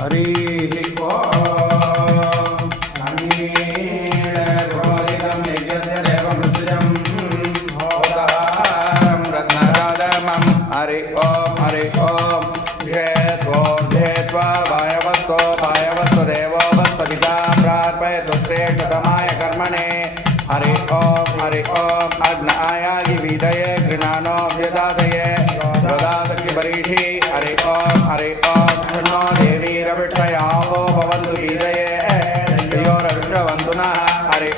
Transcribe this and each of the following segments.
हरिः ओम् अग्निर्घोरितं यज्ञस्य देवमृत्युजं होतारं रत्नराजमं हरि ओम् ध्येत्वा वायवस्व देवो वत्सविता प्रार्पयतु श्रेष्ठतमाय कर्मणे हरि ओम् अग्नायादिवीदये गृणानो व्यदादये प्रदादक्ति परीक्षि हरि ओम् शृणो देवीरविष्टयावो भवन्तु वीदये योरविष्टवन्तुनः हरि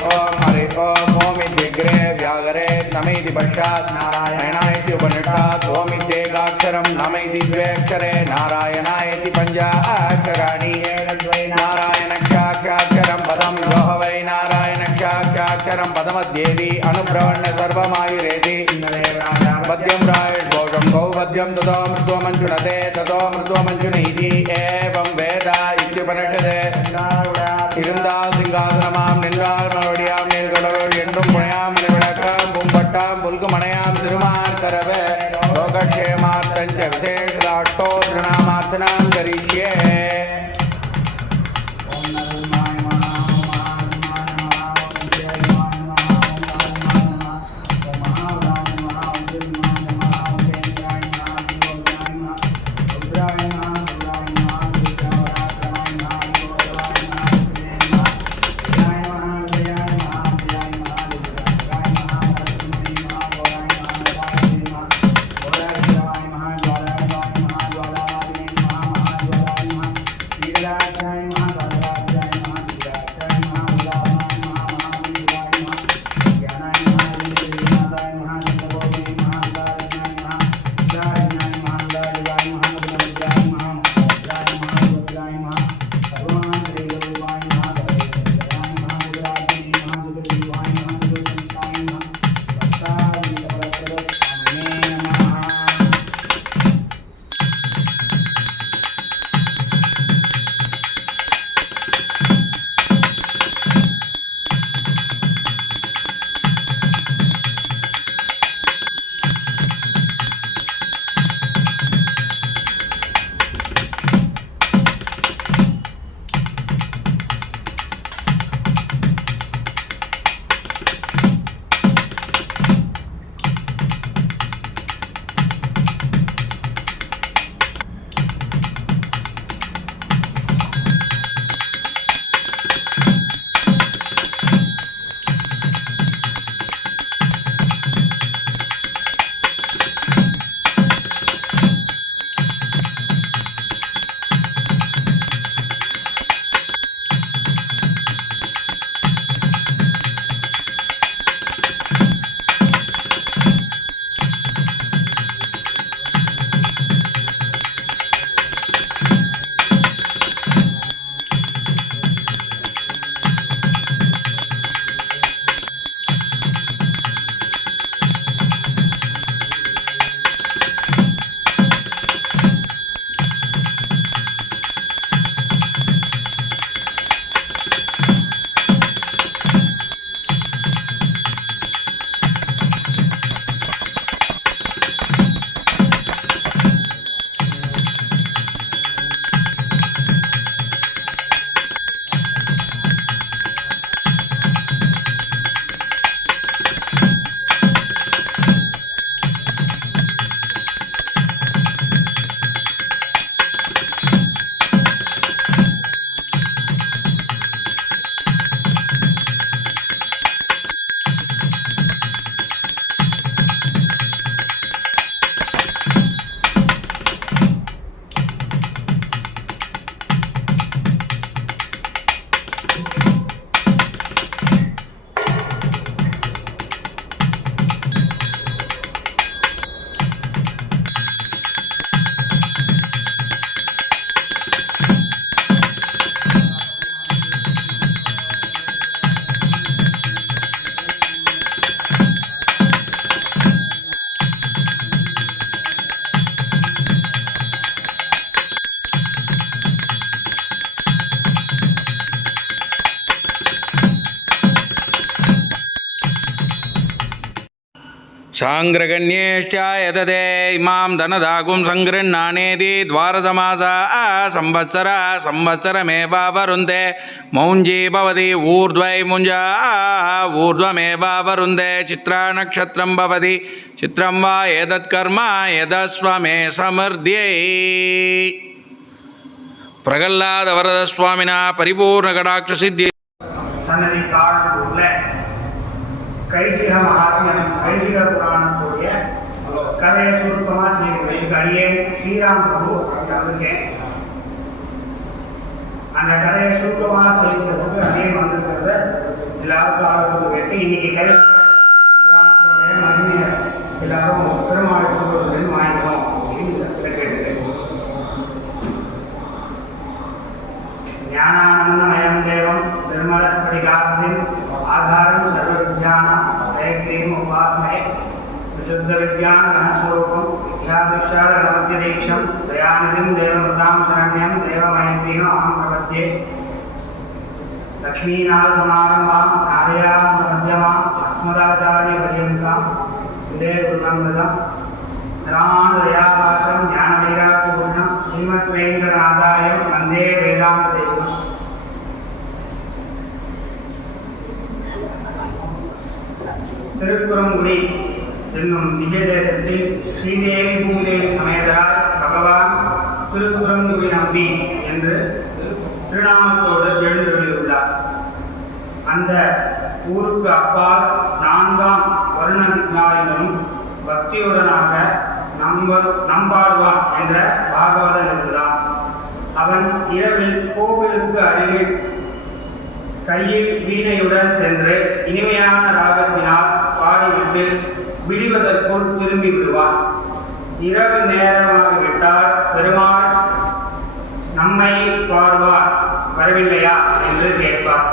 ओम् ओमित्यग्रे व्याघरे नमैति पश्चात् नारायणायति उपनिषदात् ओमित्येकाक्षरं नमैति द्वेक्षरे नारायणायति पञ्चाक्षराणि नारायणक्षाक्षरं पदं योह वै नारायणक्षाक्षरं पदमद्येति अनुब्रवण्य सर्वमायुरेति पद्यं रायघोषं गौपद्यं ततो मृत्वमञ्जुनते ततो मृत्वमञ्जुनैति एवं वेद इत्युपनिषदे இருந்தால் சிங்காசனமாம் நின்றால் மறுபடியாம் நீர்கடவுள் என்றும் புனையாம் மணிவிளக்கம் பூம்பட்டாம் புல்கு மனையாம் திருமார்கரவே லோகக்ஷேமார்த்தஞ்ச விசேஷாட்டோ திருநாமார்த்தனாம் கரிஷ்யே சாங்கிரகண்யேஷ்யா யததே இமாம் தனதாகும் சங்கிருண்ணானேதி துவாரசமாசா சம்வத்சரா சம்வத்சரமேவாவருந்தே மௌஞ்சி பவதி ஊர்த்வை முஞ்சா ஊர்த்வமேவாவருந்தே சித்ரா நக்ஷத்திரம் பவதி சித்திரம் வா ஏதத்கர்ம யதஸ்வமே சமிர்த்யை. பிரகல்லாத வரத சுவாமினா பரிபூர்ண கடாட்ச சித்தி. சன்னதி காரணம் கைசிக மகாத்மியம் கைசிக புராணத்துடைய கதையை சுருக்கமாக செய்கிறேன். அடியே ஸ்ரீராம் பிரபு இருக்கேன். அந்த கதையை சுருக்கமாக செய்கிறதுக்கு அதே வந்திருக்கிறத எல்லாருக்கும் ஆர்வத்துக்கு வைத்து இன்னைக்கு கைசிக புராணத்துடைய மகிமையை எல்லாரும் பெருமாளுக்கு வாங்கிக்கணும் அப்படின்னு கேட்டுக்கிறேன். ஞானானந்தமயம் தேவம் निर्मलस्फटिकाब्धिं आधारं सर्वविद्यानां हयग्रीवम् उपासमहे विशुद्धविज्ञानघनस्वरूपं विद्याविशालगमत्यदीक्षं दयानिधिं देवमृतां शरण्यं देवमयग्रीवम् अहं प्रपद्ये. लक्ष्मीनाथसमारम्भां नारयामध्यमाम् अस्मदाचार्यपर्यन्तां वन्दे गुरुमृतं रामानुजदयापात्रं ज्ञानवैराग्यपूर्णं श्रीमद्वेङ्कटनाथार्यं वन्दे वेदान्तदेवम्. திருக்குறங்குடி என்னும் திவ்ய தேசத்தில் ஸ்ரீதேவி பூதேவி சமேதரால் பகவான் திருக்குறங்குடி நம்பி என்று திருநாமத்தோடு எழுந்தருளியுள்ளார். அந்த ஊருக்கு அப்பால் 4ஆம் வருணனாயினும் பக்தியுடனாக நம்பாடுவான் என்ற பாகவதன் இருந்தான். அவன் இரவில் கோவிலுக்கு அருகில் கையில் வீணையுடன் சென்று இனிமையான ராகத்தினால் பாடிவிட்டு விடுவதற்குள் திரும்பி விடுவார். இரவு நேரமாகிவிட்டால் பெருமாள் நம்மை பாடுவார் வரவில்லையா என்று கேட்பார்.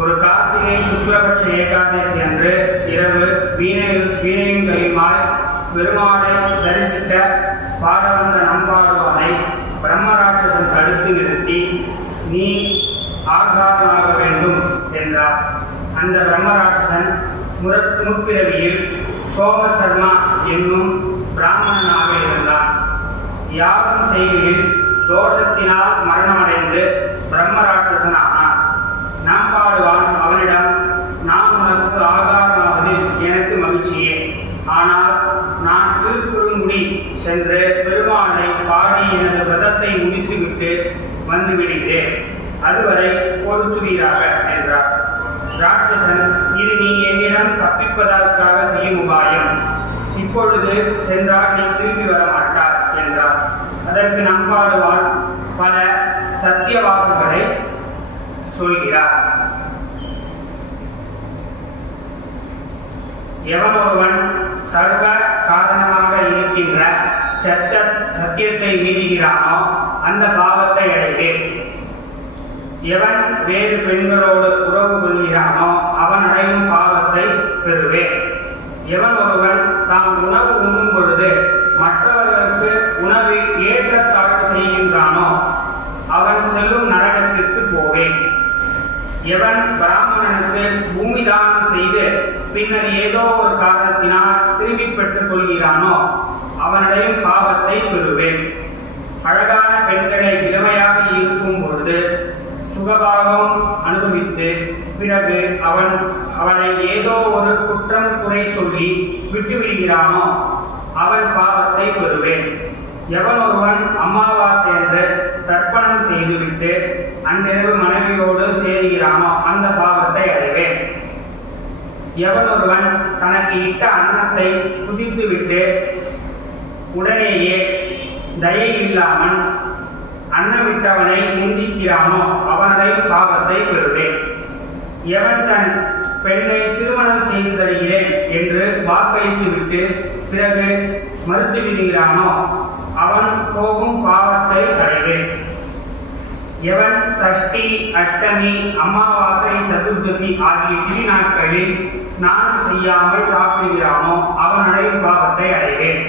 ஒரு கார்த்திகை சுக்லபட்ச ஏகாதசி அன்று இரவு வீணையும் கையுமாய் பெருமாளை தரிசிக்க பாட வந்த நம்பாடுவானை பிரம்மராட்சசன் தடுத்து நிறுத்தி நீ ஆகாரமாக வேண்டும் என்றார். அந்த பிரம்மராட்சசன் முற்பிறவியில் சோமசர்மா என்னும் பிராமணனாக இருந்தான். யாகம் செய்கையில் தோஷத்தினால் மரணமடைந்து பிரம்மராட்சசனானான். நம்பாடுவான் அவனிடம், நான் உனக்கு ஆகாரமாவது எனக்கு மகிழ்ச்சியே, ஆனால் நான் திருக்குறங்குடி சென்று பெருமாளை பாடி எனது விரதத்தை முடித்துவிட்டு வந்து விடுகிறேன், அதுவரை பொறுத்துவீராக என்றார். ராட்சசன், இது நீ என்னிடம் தப்பிப்பதற்காக செய்யும் உபாயம், இப்பொழுது சென்றால் நீ திரும்பி வர மாட்டார் என்றார். அதற்கு நம்பாடுவான் பல சத்திய வாக்குகளை சொல்கிறார். எவனொருவன் சர்வ காரணமாக இருக்கின்ற சத்தியத்தை மீறுகிறானோ அந்த பாவத்தை அடைவேன். எவன் வேறு பெண்களோடு உறவு கொள்கிறானோ அவன் அடையும் பாவத்தை பெறுவேன். எவன் ஒருவன் தாம் உணவு உண்ணும் பொழுது மற்றவர்களுக்கு உணவில் ஏற்றத்தாழ்வு செய்கின்றானோ அவன் செல்லும் நரகத்திற்கு போவேன். எவன் பிராமணனுக்கு பூமி தானம் செய்து பின்னர் ஏதோ ஒரு காரணத்தினால் திரும்பி பெற்றுக் கொள்கிறானோ அவனடையும் பாவத்தை பெறுவேன். அழகான பெண்களை இளமையாக இருக்கும் பொழுது சுகபாகம் அனுபவித்து பிறகு அவனை ஏதோ ஒரு குற்றம் குறை சொல்லி விட்டுவிடுகிறானோ அவன் பாவத்தை பெறுவேன். எவனொருவன் அமாவாசை என்று தர்ப்பணம் செய்துவிட்டு அன்றிரவு மனைவியோடு சேருகிறானோ அந்த பாவத்தை அடைவேன். எவனொருவன் தனக்கு இட்ட அன்னத்தை புசித்துவிட்டு உடனேயே தயை இல்லாமல் அன்னமிட்டவனை நிந்திக்கிறானோ அவனதையும் பாவத்தை பெறுவேன். எவன் தன் பெண்ணை திருமணம் செய்து தருகிறேன் என்று வாக்களித்து விட்டு பிறகு மறுத்து விடுகிறானோ அவன் போகும் பாவத்தை அடைவேன். எவன் சஷ்டி, அஷ்டமி, அமாவாசை, சதுர்தசி ஆகிய திருநாட்களில் ஸ்நானம் செய்யாமல் சாப்பிடுகிறானோ அவன் அடையும் பாவத்தை அடைவேன்.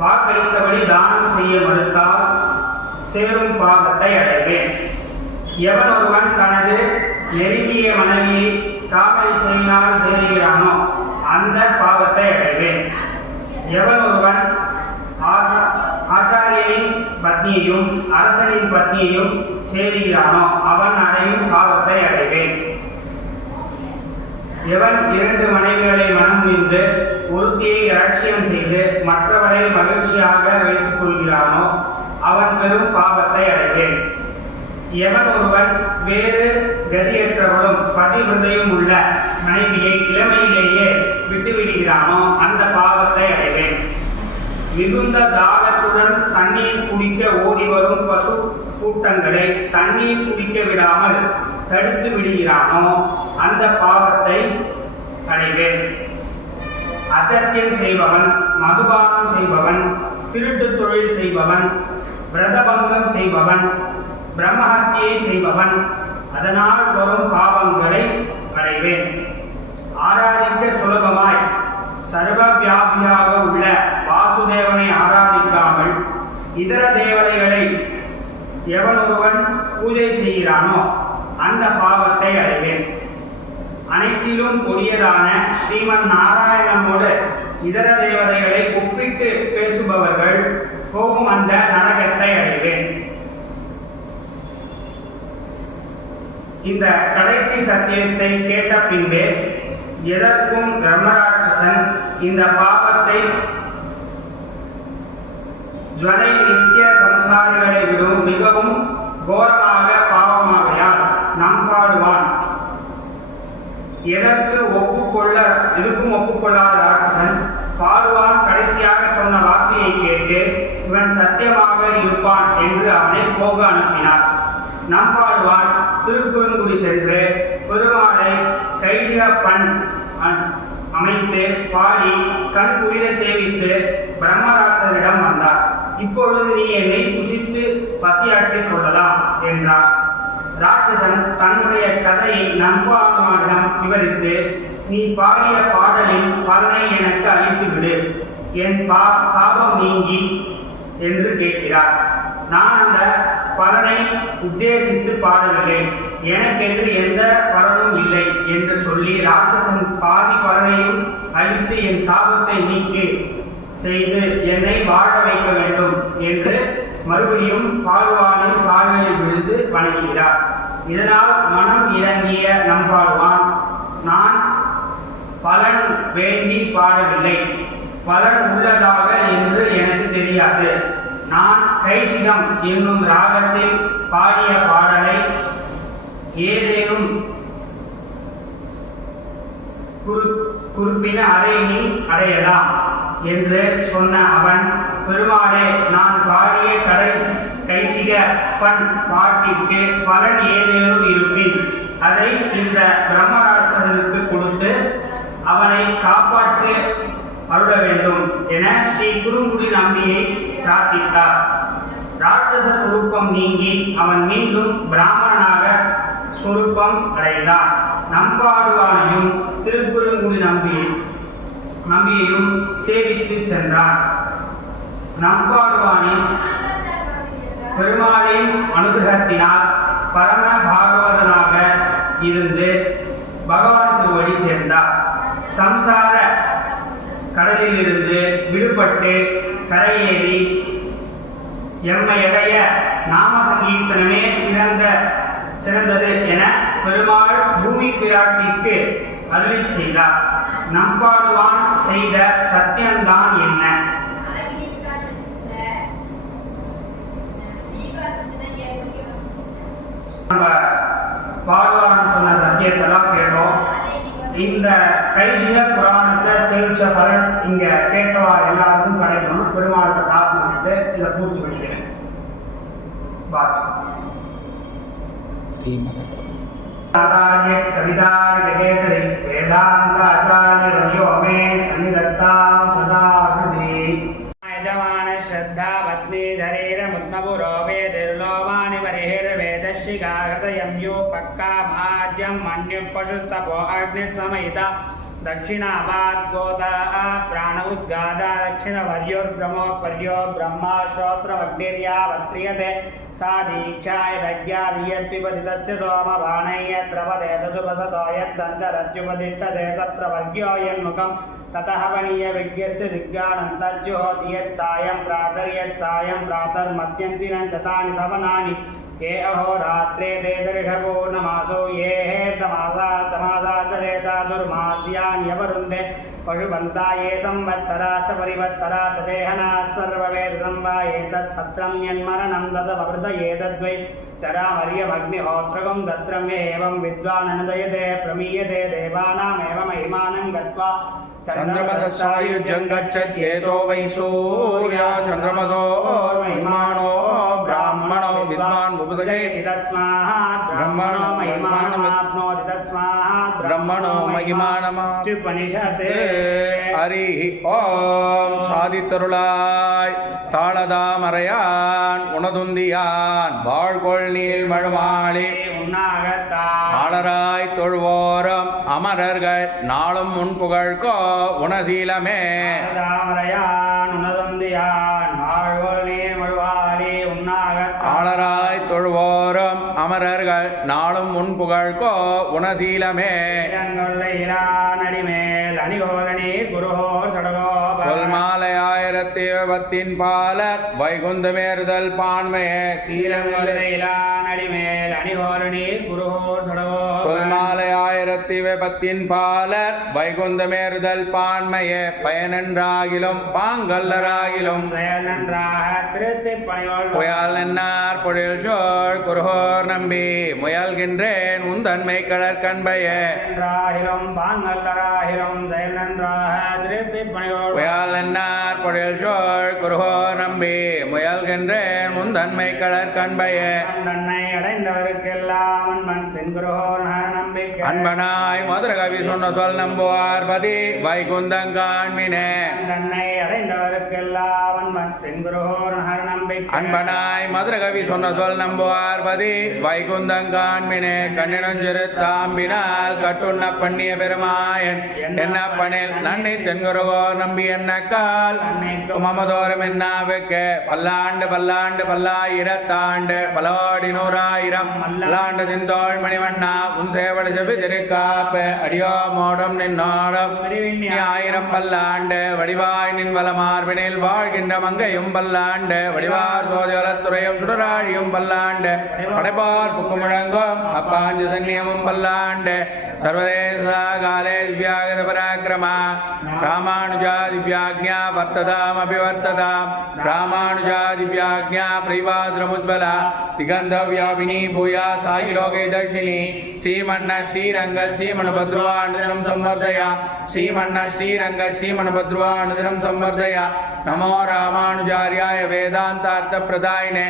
வாக்களித்தபடி தானம் செய்ய மறுத்தால் சேரும் பாவத்தை அடைவேன். எவன் ஒருவன் தனது நெருங்கிய மனைவியை காம இச்சையினால் சேருகிறானோ அந்த பாவத்தை அடைவேன். எவன் ஒருவன் ஆச்சாரியனின் பத்னியையும் அரசனின் பத்னியையும் சேருகிறானோ அவன் அடையும் பாவத்தை அடைவேன். எவன் 2 மனைவிகளை மனம் புரிந்து ஒருத்தியை அலட்சியம் செய்து மற்றவரை மகிழ்ச்சியாக வைத்துக் கொள்கிறானோ அவன் பெரும் பாவத்தை அடைவேன். எவன் ஒருவன் வேறு கதியற்றவளும் பதிவிரதையும் உள்ள மனைவியை இளமையிலேயே விட்டுவிடுகிறானோ அந்த பாவத்தை அடைவேன். மிகுந்த தாகத்துடன் தண்ணீர் குடிக்க ஓடி வரும் பசு கூட்டங்களை தண்ணீர் குடிக்க விடாமல் தடுத்து விடுகிறானோ அந்த பாவத்தை அடைவேன். அசத்தியம் செய்பவன், மதுபானம் செய்பவன், திருட்டு தொழில் செய்பவன், விரதபங்கம் செய்பவன், பிரம்மஹத்தியை செய்பவன் அதனால் வரும் பாவங்களை அடைவேன். ஆராதிக்க சுலபமாய் சர்வ வியாபியாக உள்ள வாசுதேவனை ஆராதிக்காமல் இதர தேவதைகளை எவனொருவன் பூஜை செய்கிறானோ அந்த பாவத்தை அடைவேன். அனைத்திலும் கொடியதான ஸ்ரீமன் நாராயணனோடு இதர தேவதைகளை ஒப்பிட்டு பேசுபவர்கள் போகும் அந்த நரகத்தை அடைவேன். இந்த கடைசி சத்தியத்தை கேட்ட பின்பே எதற்கும் தர்மராட்சசன் இந்த பாவத்தை ஜுவலை நித்திய சம்சாரிகளை விடும் மிகவும் கோரமாக பாவமாகையால் நம்பாடுவான். எதற்கும் ஒப்புக்கொள்ளாத ராட்சசன் பாடுவான் கடைசியாக சொன்ன வார்த்தையை கேட்டு இவன் சத்தியமாக இருப்பான் என்று அவனை போக அனுப்பினார். நம்பாடுவான் திருக்குறுங்குடி சென்று பெருமாளை கையில பண் அமைத்து பாடி கண் குளிர சேவித்து பிரம்மராட்சரிடம் வந்தார். இப்பொழுது நீ என்னை புசித்து பசியாற்றிக் கொள்ளலாம் என்றார். ராட்சசன் தன்னுடைய கதையை நம்பாடுவானிடம் விவரித்து நீ பாடிய பாடலின் பலனை எனக்கு அளித்து விடு, என் சாபம் நீங்கி என்று கேட்கிறார். நான் அந்த பலனை உத்தேசித்து பாடவில்லை, எனக்கென்று எந்த பலனும் இல்லை என்று சொல்லி ராட்சசன் பாதி பலனையும் அளித்து என் சாபத்தை நீக்கி செய்து என்னை வாழ வைக்க வேண்டும் என்று மறுபடியும் பாடுவானின் கால்களில் விழுந்து வணங்குகிறார். இதனால் மனம் இறங்கிய நம்பாடுவான், நான் பலன் வேண்டி பாடவில்லை, பலன் உள்ளதாக என்று எனக்கு தெரியாது. நான் கைசிகம் என்னும் ராகத்தில் பாடிய பாடலை ஏதேனும் குறிப்பின அதை நீ அடையலாம் என்று சொன்ன அவன், பெருமாளே, நான் பாடிய கைசிக பண் பாட்டிற்கு பலன் ஏதேனும் இருப்பின் அதை இந்த பிரம்மராட்சசனுக்கு கொடுத்து அவனை காப்பாற்றி அருள வேண்டும் என ஸ்ரீ குறுங்குடி நம்பியை பிரார்த்தித்தார். ராட்சச சுரூபம் நீங்கி அவன் மீண்டும் பிராமணனாக சுரூபம் அடைந்தான். நம்பாடுவானையும் திருக்குறுங்குடி நம்பியையும் சேவித்து சென்றான். நம்பாடுவானின் பெருமாளின் அனுகிரகத்தினால் பரம பாகவதனாக இருந்து பகவான் திருவடி சேர்ந்தார். சம்சார கடலிலிருந்து விடுபட்டு கரையேறி எம்மையடைய நாம சங்கீர்த்தனமே சிறந்தது என பெருமாள் பூமி பிராட்டிக்கு அருளி செய்தார். நம்பாடுவான் செய்த சத்தியம்தான் என்ன? பாடுவான் சொன்ன சத்தியத்தெல்லாம் கேட்டோம். இந்த கைசிக புராணத்தை சேவிச்ச பலன் இங்க கேட்டவா எல்லாருக்கும் கிடைக்கணும். பெருமாளுக்கு பிரார்த்தனை இதை பூர்த்தி பண்ணிக்கிறேன். ஆச்சாரிய கவிதார்கேசரி வேதாந்த ஆச்சாரிய ரவியோ மே சன்னிதத்தாம் சதா ஹிருதி யஜமான ஸ்ரத்தா பத்னி சரீர முத்மபுரோ வேதிர்லோமானி பரிஹிர் வேதஸ்சிகா ஹிருதயம் யோ பக்கா மாஜ்யம் மன்யம் பசுத்தபோ அக்னி சமயிதா दक्षिणापात् गोता प्राण उद्गाद दक्षिणवर्योर्ब्रह्मो पर्यो ब्रह्मा श्रोत्रमग्निर्यावत्रियते सा दीक्षाय दज्ञादियत्पिबति तस्य सोमबाणय्यद्रवदे तदुपसतो यत्सञ्चरत्युपदिष्टते सप्रवर्ग्यो यन्मुखम् ततः वणीय विज्ञस्य विज्ञानन्तर्जुहोति यत्सायं प्रातर्मध्यन्तिनं च तानि सवनानि ये अहोरात्रे ते दर्शपूर्णमासो ये हेर्दमासा चमासा च ते चातुर्मास्यान्यवरुन्धे पशुबन्ता ये संवत्सरा च परिवत्सरा च देहनाः सर्ववेदसंवा एतत्सत्रं यन्मरणं तदवृत एतद्वै चरामर्यमग्निहोत्रकं सत्रं ये एवं विद्वाननुदयते प्रमीयते देवानामेव महिमानं गत्वा चन्द्रमससायुज्यं गच्छत्येतो वै सूर्या चन्द्रमसो महिमानो ब्राह्मणो विद्वान् उपदयति तस्मात् ब्रह्मणो महिमानमाप्नोति तस्मात् ब्रह्मणो महिमानमाप्नोति हरिः ஓம் சாதித்தருளாய் தாளதாமரையான் உணதுந்தியான் வாழ்கொள் நீள் மழுமாளி ஆளராய் தொழுவோரம் அமரர்கள் நாளும் முன்புகழ்கோ உணசீலமே தாமரையான் உணதுந்தியான் வாழ்கொள் நீள் மழுவாளி ஆளராய் தொழுவோரம் அமரர்கள் நாளும் முன்புகழ்கோ உணசீலமே அடிமேல் அணிகோரணி குருஹோர் சடகோ சொல்மாலையாயிரத்தின் பாலர் வைகுந்தமேறுதல் பான்மையே அடிமேல் அணிகோரணி குருஹோர் சடகோ சொல்மாலையாயிரத்தின் பாலர் வைகுந்தமேறுதல் பான்மையே பயனென்றாகிலும் பாங்கல்லராகிலும் நன்றாக திருத்தி பணியோள் புயல் நன்னார் பொழில் சோழ் குருஹோர் நம்பி முயல்கின்றேன் உந்தன்மை கடற்கண்பையே நன்றாகிலும் பாங்கல்லராகிலும் செயல் நன்றாக திருத்தி பணியோள் புயல் நன்னார் பொழில் சோழ் குருஹோர் நம்பி முயல்கின்றேன் உந்தன்மை கடற்கண்பையே தன்னை அடைந்தவருக்கெல்லாம் அன்பன் தென்குருஹோர் நம்பிக்கை அன்பனாய் மதுர கவி சொன்ன சொல் நம்புவார்பதி வைகுந்தங்காண்மினே தன்னை அடைந்தவருக்கெல்லாம் அன்பன் தென்குருஹோர் நம்பிக்கை அன்பனாய் மதுர கவி சொன்ன சொல் நம்புவார்பதி வைகுந்தங்காண்மினே கண்ணினஞ்சிறு தாம்பினால் கட்டுண்ண பண்ணிய பெருமாயன் என்ன பணில் நன்னி தென்குருகோர் நம்பி என்ன கால் மமதோரம் என்னாவுக்க பல்லாண்டு பல்லாண்டு பல்லாயிரத்தாண்டு பலோடி நூறாயிரம் பல்லாண்டு திந்தோள் மணிவண்ணா உன் சேவடு செவி திருக்காப்ப அடியோ மோடம் நின்னோடம் ஆயிரம் பல்லாண்டு வடிவாய் நின் வலமார்பினில் வாழ்கின்ற மங்கையும் பல்லாண்டு வடிவார் சோதிவலத்துறையும் சுடராழியும் பல்லாண்டு படைப்பார் புக்கு முழங்கும் அப்பாஞ்சு சன்னியமும் பல்லாண்டு சர்வதேச காலே திவ்யாகத பராக்கிரமா ராமானுஜா திவ்யாக்ஞா வர்த்ததாம் அபிவர்த்ததாம் ராமானுஜா திவ்யாக்ஞா பிரைவாசிரமுத்பலா திகந்த வியாபினி பூயா சாயி லோகை தர்ஷினி ஸ்ரீமன்ன ஸ்ரீரங்க ஸ்ரீமணபத்ருவானுதினம் சம்வர்தயா ஸ்ரீமன்ன ஸ்ரீரங்க ஸ்ரீமணபத்ருவானுதினம் சம்வர்தயா நமோ ராமானுஜாரியாய வேதாந்தார்த்த பிரதாயினே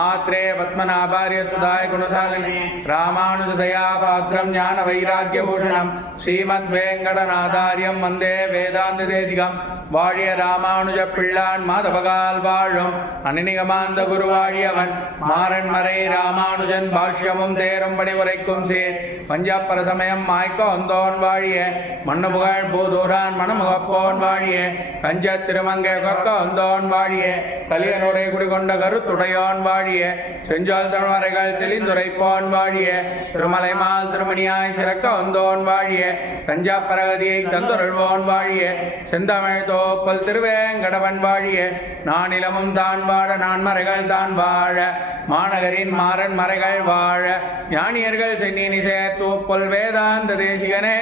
ஆத்ரே பத்மநாபாரிய சுதாய குணசாலினே ராமானுஜதயா பாத்திரம் ஞான வைராக்கிய பூஷணம் ஸ்ரீமத் வேங்கடநாதாரியம் வந்தே வேதாந்த தேசிகம் வாழிய ராமானுஜ பிள்ளான் மாதவகால் வாழும் அனிநிகமாந்த குரு வாழியவன் மாறன் மறை ராமானுஜன் பாஷ்யமும் தேரும்படி உரைக்கும் சேர் பஞ்சாப்பர சமயம் மாய்க்க வந்தோன் வாழிய மண்ணு புகழ் பூதூரான் மணமுகப்போன் வாழிய கஞ்ச திருமங்கை கொக்க வந்தோன் வாழிய கலியனுரை குடிகொண்ட கருத்துடையோன் வாழிய செஞ்சால் தமிழ்மறைகள் தெளிந்துரைப்போன் வாழிய திருமலை மால் திருமணியாய் சிறக்க வந்தோன் வாழிய தஞ்சாப்பரகதியை தந்துருள்வோன் வாழிய செந்தமிழ் தோப்பல் திருவேங்கடவன் வாழிய நானிலமும் தான் வாழ நான்மறைகள் தான் வாழ மாநகரின் மாறன் மறைகள் வாழ ஞானியர்கள் சென்னிசே தோப்பல் வேதாந்த தேசிகனே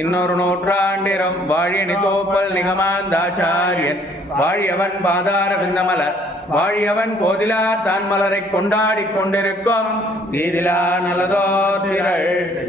இன்னொரு நூற்றாண்டிரும் வாழியனி தோப்பல் நிகமாந்தாச்சாரியன் வாழியவன் பாதார விந்தமலர் வாழியவன் போதிலா தான் மலரை கொண்டாடி கொண்டிருக்கும் தீதிலா நல்லதோ திரள்